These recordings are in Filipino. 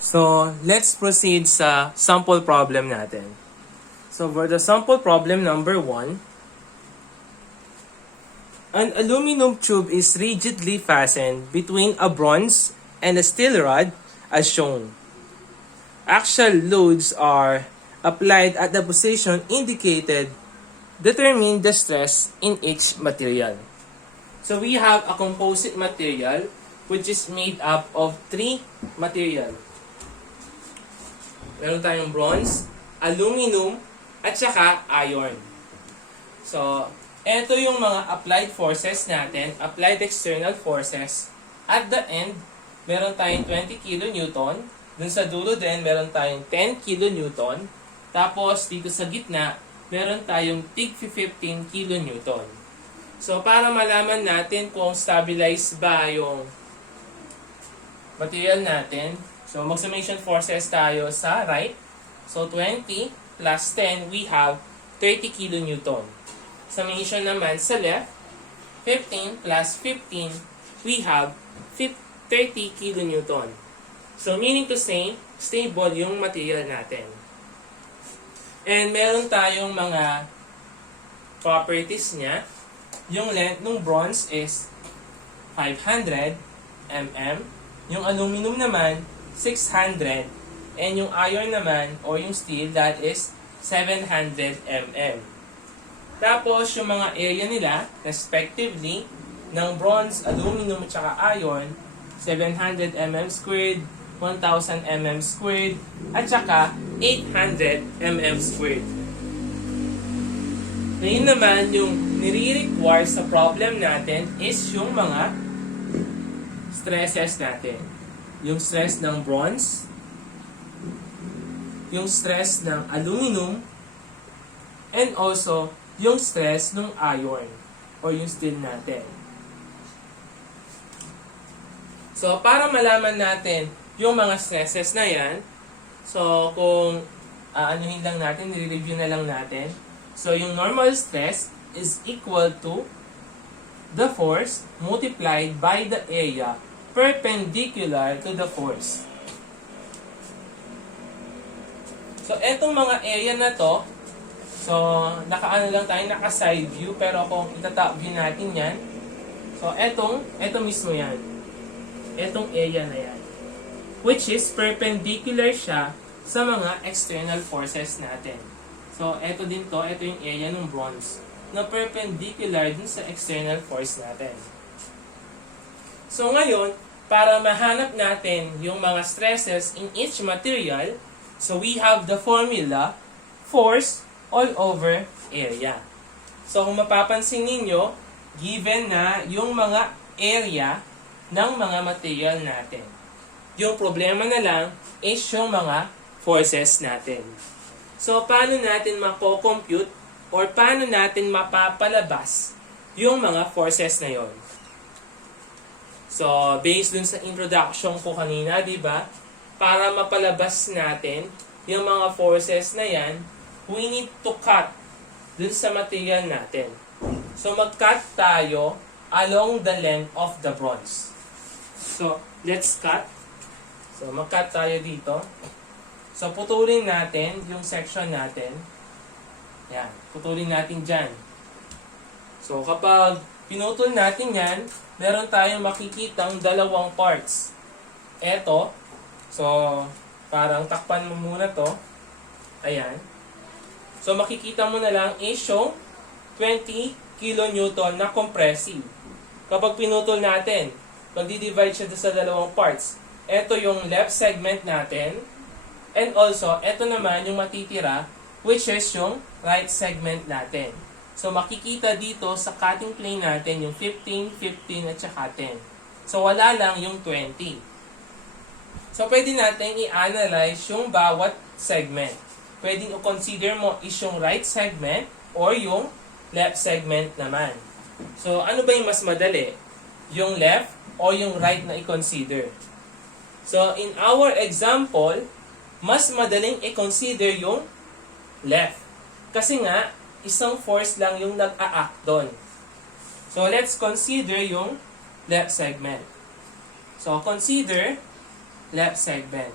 So, let's proceed sa sample problem natin. So, for the sample problem number 1, an aluminum tube is rigidly fastened between a bronze and a steel rod as shown. Axial loads are applied at the position indicated. Determine the stress in each material. So, we have a composite material which is made up of 3 material. Meron tayong bronze, aluminum, at saka iron. So, ito yung mga applied forces natin, applied external forces. At the end, meron tayong 20 kN. Dun sa dulo din, meron tayong 10 kN. Tapos, dito sa gitna, meron tayong tig 15 kN. So, para malaman natin kung stabilize ba yung material natin, so mag-summation forces tayo sa right. So, 20 plus 10, we have 30 kN. Summation naman sa left, 15 plus 15, we have 30 kN. So, meaning to say, stable yung material natin. And meron tayong mga properties niya. Yung length ng bronze is 500 mm. Yung aluminum naman, 600. And yung iron naman, or yung steel, that is 700 mm. Tapos, yung mga area nila, respectively, ng bronze, aluminum, at saka iron, 700 mm squared, 1000 mm squared, at saka 800 mm squared. Ngayon naman, yung nire-require sa problem natin is yung mga stresses natin. Yung stress ng bronze, yung stress ng aluminum, and also yung stress ng iron or yung steel natin. So, para malaman natin yung mga stresses na yan, so kung anuhin lang natin, nire-review na lang natin. So, yung normal stress is equal to the force multiplied by the area perpendicular to the force. So, etong mga area na to, so, naka-ano lang tayo, naka-side view, pero kung ita-top view natin yan, so, eto mismo yan. Etong area na yan. Which is perpendicular siya sa mga external forces natin. So, eto din to, eto yung area ng bronze na perpendicular dun sa external force natin. So, ngayon, para mahanap natin yung mga stresses in each material, so we have the formula, force all over area. So, kung mapapansin ninyo, given na yung mga area ng mga material natin. Yung problema na lang is yung mga forces natin. So, paano natin mako-compute or paano natin mapapalabas yung mga forces na yon? So, based dun sa introduction ko kanina, di ba? Para mapalabas natin yung mga forces na yan, we need to cut dun sa material natin. So, mag-cut tayo along the length of the bronze. So, let's cut. So, mag-cut tayo dito. So, putulin natin yung section natin. Yan. Putulin natin dyan. So, kapag pinutol natin yan, meron tayong makikitang dalawang parts. Eto. So, parang takpan mo muna to. Ayan. So, makikita mo na lang is yung 20 kN na compressive. Kapag pinutol natin, magdi-divide siya sa dalawang parts. Ito yung left segment natin. And also, ito naman yung matitira, which is yung right segment natin. So, makikita dito sa cutting plane natin yung 15, 15, at saka 10. So, wala lang yung 20. So, pwede natin i-analyze yung bawat segment. Pwede i-consider mo is yung right segment or yung left segment naman. So, ano ba yung mas madali? Yung left o yung right na i-consider? So, in our example, mas madaling i-consider yung left. Kasi nga, isang force lang yung nag-a-act doon. So, let's consider yung left segment. So, consider left segment.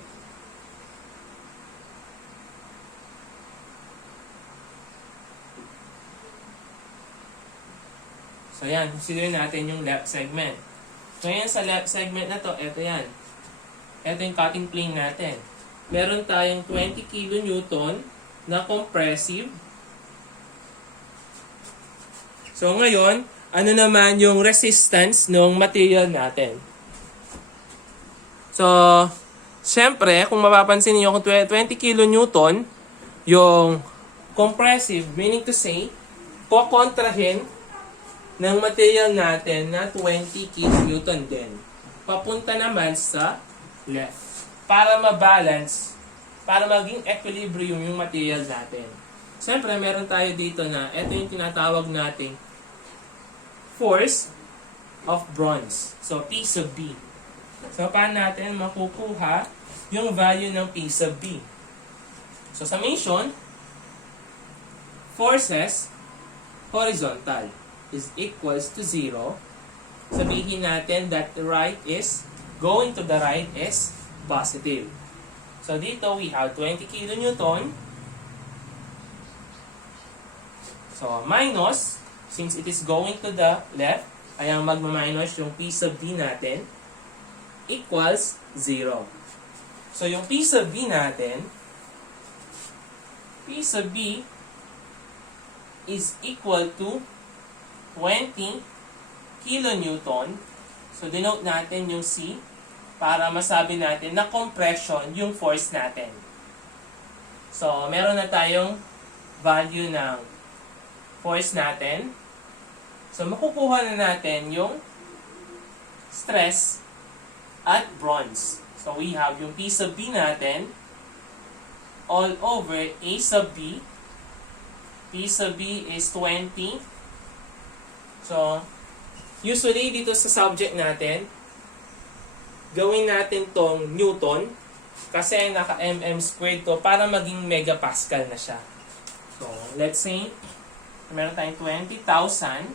So yan, consider natin yung left segment. Ngayon sa left segment na to, ito yan. Ito yung cutting plane natin. Meron tayong 20 kN na compressive. So ngayon, ano naman yung resistance ng material natin? So, syempre, kung mapapansin niyo kung 20 kN yung compressive, meaning to say, kukontrahin ng material natin na 20 kN din. Papunta naman sa left. Para ma-balance, para maging equilibrium yung material natin. Siyempre, meron tayo dito na ito yung tinatawag nating force of bronze. So, P sub B. So, paano natin makukuha yung value ng P sub B? So, summation, forces horizontal is equals to 0. Sabihin natin that the right is, going to the right is positive. So, dito we have 20 kN. So, minus, since it is going to the left, ay ang magma-minus yung P sub B natin, equals 0. So, yung P sub B natin, P sub B is equal to 20 kN. So, denote natin yung C para masabi natin na compression yung force natin. So, meron na tayong value ng force natin. So, makukuha na natin yung stress at bronze. So, we have yung P sub B natin all over A sub B. P sub B is 20. So, usually dito sa subject natin, gawin natin tong Newton kasi naka-mm squared to para maging megapascal na siya. So, let's say, meron tayong 20,000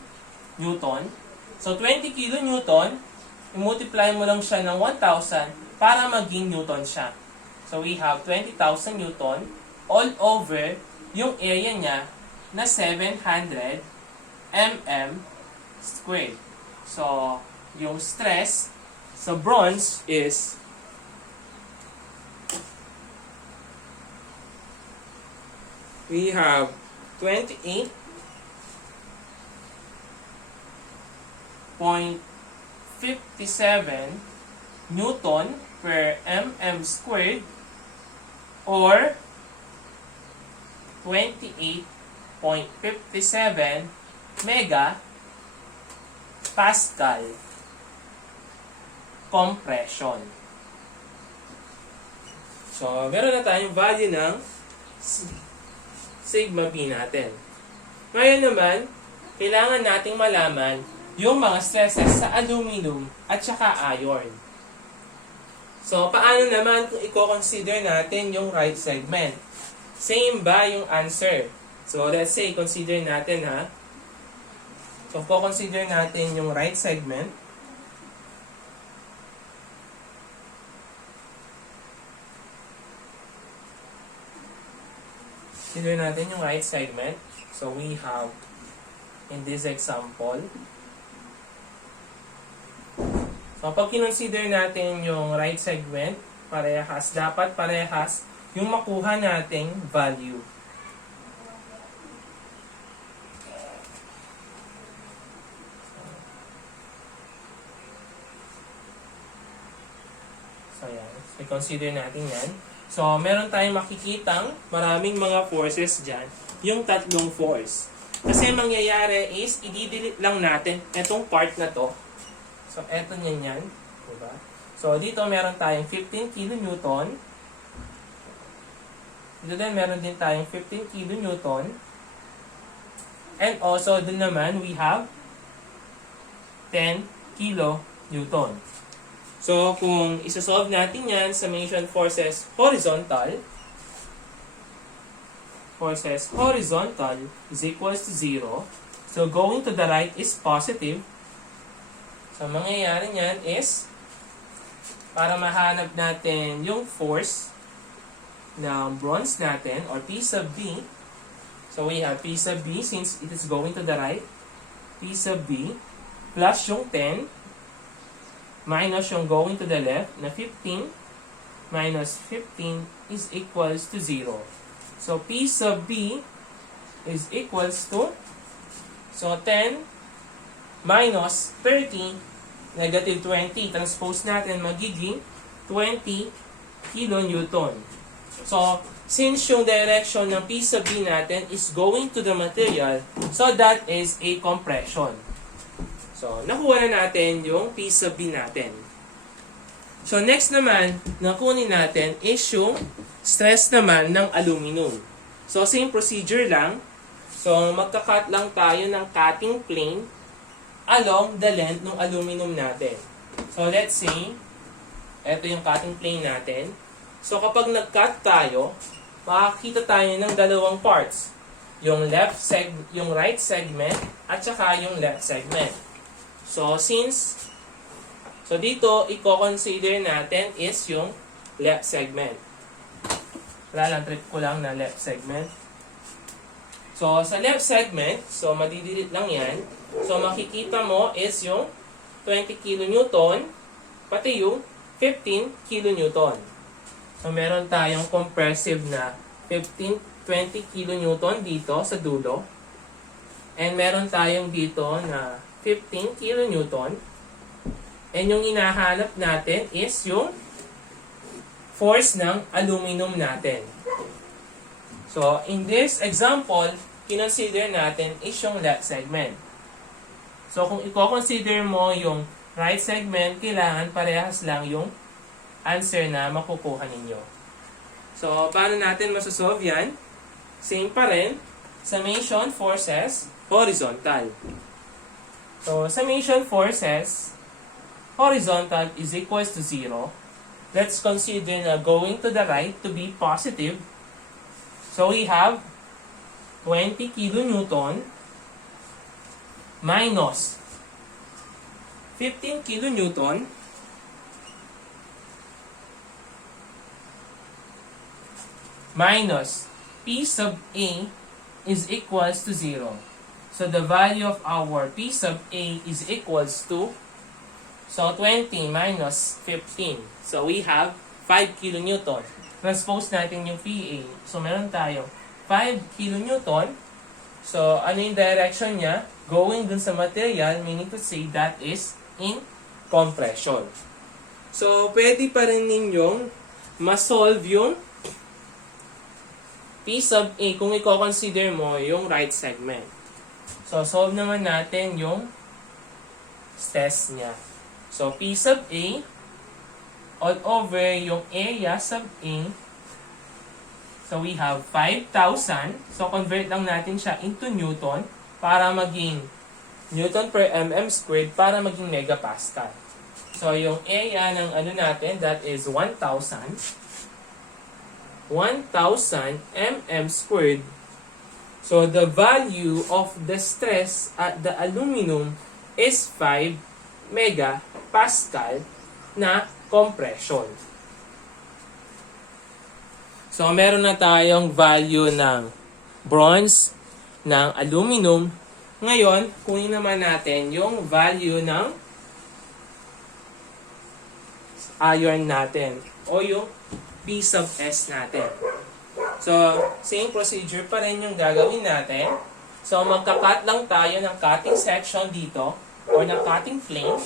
Newton. So, 20 kN, i-multiply mo lang siya ng 1,000 para maging Newton siya. So, we have 20,000 Newton all over yung area niya na 700 mm squared. So, yung stress sa bronze is we have 28.57 Newton per mm squared or 28.57 mega Pascal compression. So, meron na tayong value ng sigma B natin. Ngayon naman, kailangan nating malaman yung mga stresses sa aluminum at saka iron. So, paano naman kung i-consider natin yung right segment? Same ba yung answer? So, let's say, consider natin ha. So, consider natin yung right segment. Consider natin yung right segment. So, we have, in this example, so, pag kinonsider natin yung right segment, parehas, dapat parehas yung makuha nating value. So, yan. So, consider natin yan. So, meron tayong makikitang maraming mga forces dyan. Yung tatlong force. Kasi mangyayari is, i-delete lang natin itong part na to. So, eto niyan yan. Diba? So, dito meron tayong 15 kN. Dito din meron din tayong 15 kN. And also, dun naman, we have 10 kN. So, kung isa-solve natin yan, summation forces horizontal is equals to 0. So, going to the right is positive. So, mangyayari niyan is, para mahanap natin yung force ng bronze natin, or P sub B. So, we have P sub B since it is going to the right. P sub B plus yung 10 minus yung going to the left na 15 minus 15 is equals to 0. So P sub B is equals to, so 10 minus 30, negative 20. Transpose natin, magiging 20 kilonewton. So, since yung direction ng P sub B natin is going to the material, so that is a compression. So, nakuha na natin yung P sub B natin. So, next naman, nakunin natin is yung stress naman ng aluminum. So, same procedure lang. So, magka-cut lang tayo ng cutting plane along the length ng aluminum natin. So, let's say, ito yung cutting plane natin. So, kapag nag-cut tayo, makakita tayo ng dalawang parts. Yung right segment at saka yung left segment. So, dito, i-consider natin is yung left segment. Wala lang, trip ko lang na left segment. So, sa left segment, so madidelete lang yan. So, makikita mo is yung 20 kilonewton, pati yung 15 kilonewton. So, meron tayong compressive na 20 kilonewton dito sa dulo. And meron tayong dito na 15 kilonewton. And yung hinahanap natin is yung force ng aluminum natin. So, in this example, kinonsider natin is yung left segment. So, kung i-consider mo yung right segment, kailangan parehas lang yung answer na makukuha ninyo. So, paano natin masosolve yan? Same pa rin. Summation forces, horizontal. So, summation forces, horizontal is equals to 0. Let's consider na going to the right to be positive. So, we have 20 kilonewton minus 15 kilonewton minus P sub A is equals to 0. So, the value of our P sub A is equals to, so 20 minus 15. So, we have 5 kilonewton. Transpose natin yung PA. So, meron tayo 5 kilonewton. So, ano yung direction niya? Going dun sa material, meaning to say that is in compression. So, pwede pa rin ninyong ma-solve yung P sub A kung i-consider mo yung right segment. So, solve naman natin yung stress niya. So, P sub A all over yung area sub A. So, we have 5,000. So, convert lang natin siya into Newton para maging Newton per mm squared para maging megapascal. So, yung area ng ano natin, that is 1,000. 1,000 mm squared. So, the value of the stress at the aluminum is 5 megapascal na compression. So, meron na tayong value ng bronze, ng aluminum. Ngayon, kunin naman natin yung value ng iron natin o yung P sub S natin. So, same procedure pa rin yung gagawin natin. So, magka-cut lang tayo ng cutting section dito or ng cutting plane.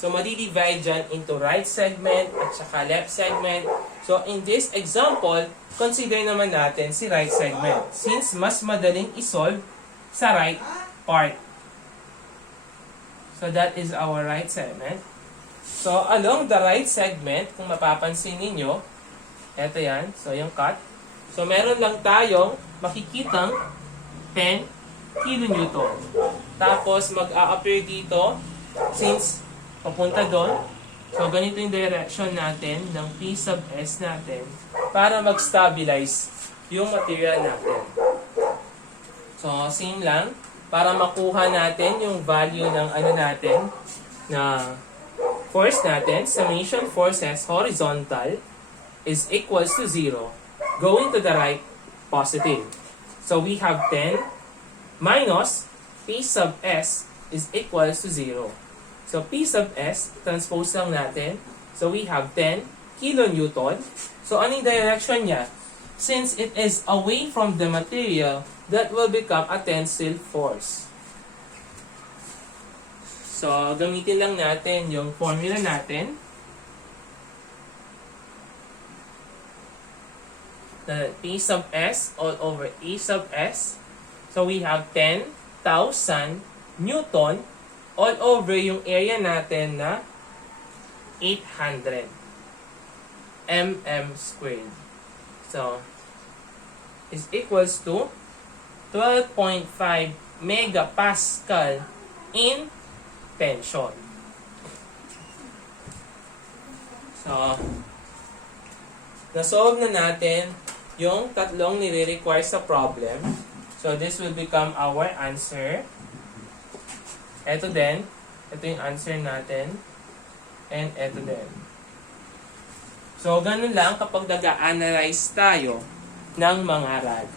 So, madi-divide dyan into right segment at saka left segment. So, in this example, consider naman natin si right segment since mas madaling isolve sa right part. So, that is our right segment. So, along the right segment, kung mapapansin ninyo, eto yan. So, yung cut. So, meron lang tayong makikitang 10 kilonewton. Tapos, mag-a-appear dito since papunta doon. So, ganito yung direction natin ng P sub S natin para mag-stabilize yung material natin. So, same lang. Para makuha natin yung value ng ano natin na force natin, summation forces horizontal is equals to 0. Going to the right, positive. So, we have 10 minus P sub S is equals to 0. So P sub S, transpose lang natin. So we have 10 kilonewton. So anong direction niya? Since it is away from the material, that will become a tensile force. So gamitin lang natin yung formula natin. The P sub S all over E sub S. So we have 10,000 Newton all over yung area natin na 800 mm squared. So, is equals to 12.5 megapascal in tension. So, na-solve na natin yung tatlong nire-require sa problem. So, this will become our answer. Ito din. Ito yung answer natin. And ito din. So, ganun lang kapag nag-a-analyze tayo ng mga rad.